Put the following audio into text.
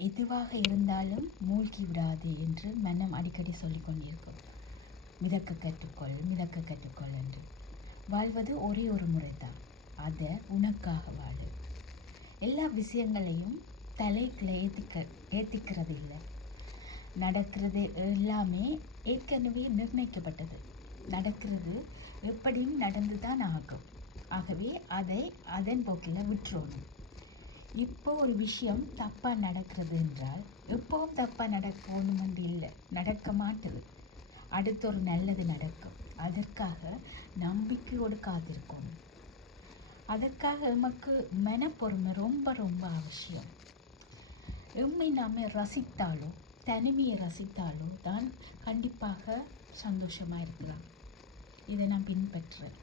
எதுவாக இருந்தாலும் மூழ்கி விடாது என்று மனம் அடிக்கடி சொல்லிக் கொண்டிருக்கும். மிதக்க கற்றுக்கொள் என்று. வாழ்வது ஒரே ஒரு முறைதான். அதை உனக்காக வாழு. எல்லா விஷயங்களையும் தலைக்குள்ள ஏற்றிக்கிறது இல்லை. நடக்கிறது எல்லாமே ஏற்கனவே நிர்ணயிக்கப்பட்டது. நடக்கிறது எப்படியும் நடந்துதான் ஆகும். ஆகவே அதை அதன் போக்கில் விட்டுறணும். இப்போ ஒரு விஷயம் தப்பாக நடக்கிறது என்றால் எப்பவும் தப்பாக நடக்கணும் என்று இல்லை, நடக்க மாட்டுது. அடுத்து ஒரு நல்லது நடக்கும். அதற்காக நம்பிக்கையோடு காத்திருக்கணும். அதற்காக நமக்கு மனப்பொறுமை ரொம்ப ரொம்ப அவசியம். எம்மை நாம் ரசித்தாலோ தனிமையை ரசித்தாலோ தான் கண்டிப்பாக சந்தோஷமாக இருக்கலாம். இதை நான் பின்பற்றுறேன்.